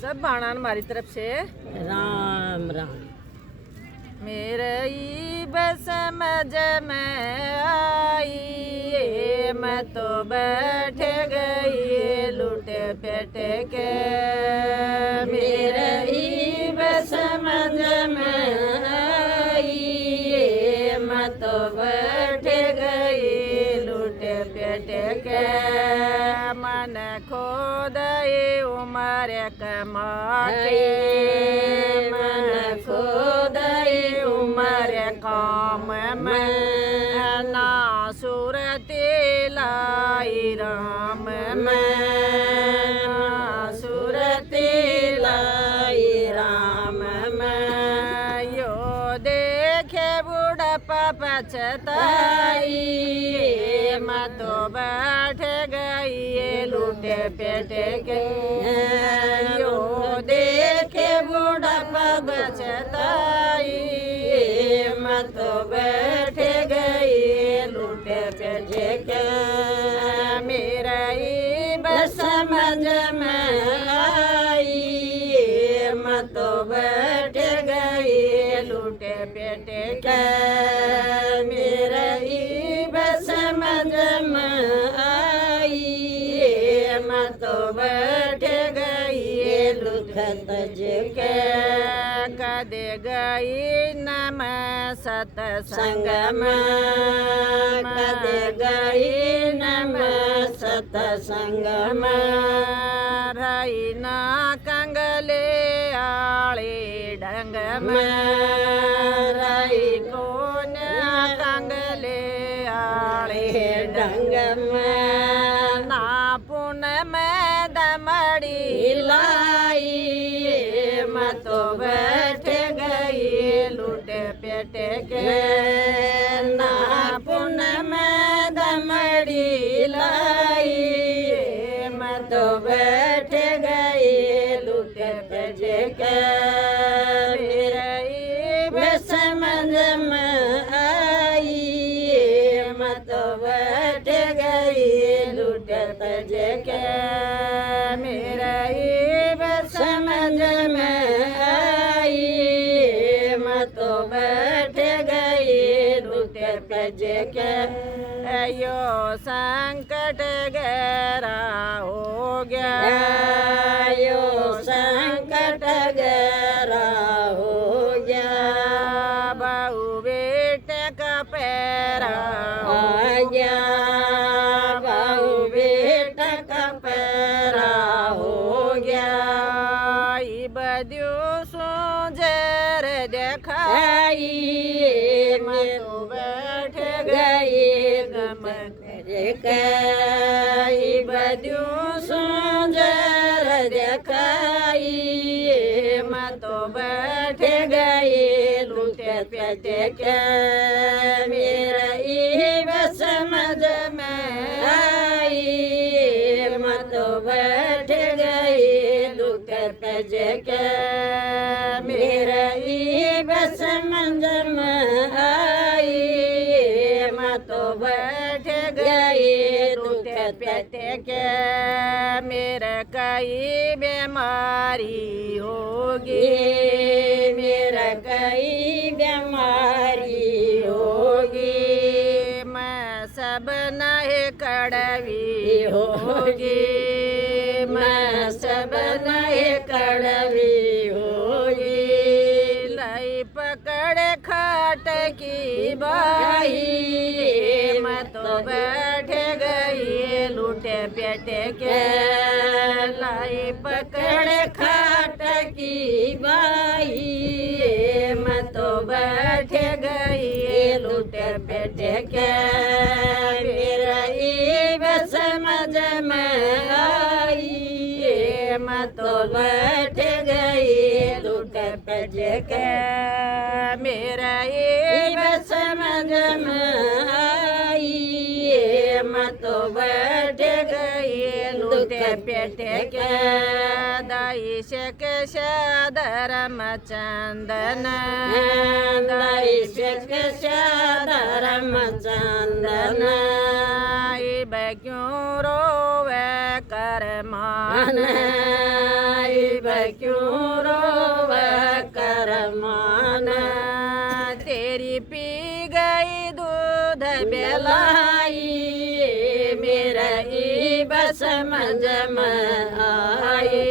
सब बाणा हमारी तरफ से राम राम। मेरी बस समझ में आई, मैं तो बैठ गई लूटे पेट के। मेरी बस समझ में आई, मैं तो बैठ गई लूटे पेट के। मन खो दई उम्र कमाई, मन खो दई उम्र काम में, ना सूरती लाई राम में, ना सूरती लाई राम में। यो देखे बुढ़ापा पछताई, मैं तो बैठ गई लूटे पेट के। यो देखे बुढ़ापा पछताई, मैं तो बैठ गई लूटे पेट के। मेरा ही बस समझ में आई, मैं तो बैठ गई लूटे पेट के। मेरा ही बस समझ में आई, मैं तो बैठ गई लुखत के। कदे गई नम सतसंग में, कदे गई नम सतसंग में। रही ना कंगले आले ढंग में, रही कौन कंगले आले ढंग में। ना पुन में दमड़ी लाई, मैं तो बैठ गई लूटे पेट के। ना पुन में दमड़ी लाई, मैं तो बैठ गई लूटे पेट के। मेरी समझ में आई, मैं तो बैठ गई लूटे पेट के। मेरी समझ में आई, मैं तो बैठ गई लूटे पेट के। यो संकट गहरा हो गया, यो संकट गहरा हो गया। बहू बेटे का पैरा हो गया, बहू बेटे का पैरा हो गया। बदियो सोजर देखाई, मैं तो बैठ गई गम के। बदियो सोजर देखाई, मैं तो बैठ गई लूटे पेट के। मेरा ही बस समझ में आई, मैं तो बैठ गई लूटे पेट के। मेरा ही बस समझ में आई, मैं तो बैठ गई लूटे पेट के। मेरे कई बीमारी होगी, मेरा कई बीमारी होगी। मैं सब नहीं कड़वी होगी, मैं सब नहीं कड़वी होगी। लाई पकड़ खाट की बाई, मैं तो बैठ गई लूटे पेट के। लाई पकड़ खाट की बाई, मैं तो बैठ गई लूटे पेट के। मेरा ही बस समझ में आई, मैं तो बैठ गई लूटे पेट के। मेरा ही बस समझ में आई, मैं तो बैठ गई लूटे पेट के। दाई से धर्म चंदन, दाई से धर्म चंदन। क्यों रोवे कर मान, क्यों रोवे करमान तेरी पी गई दूध बेलाई मेरा ई बस समझ में आई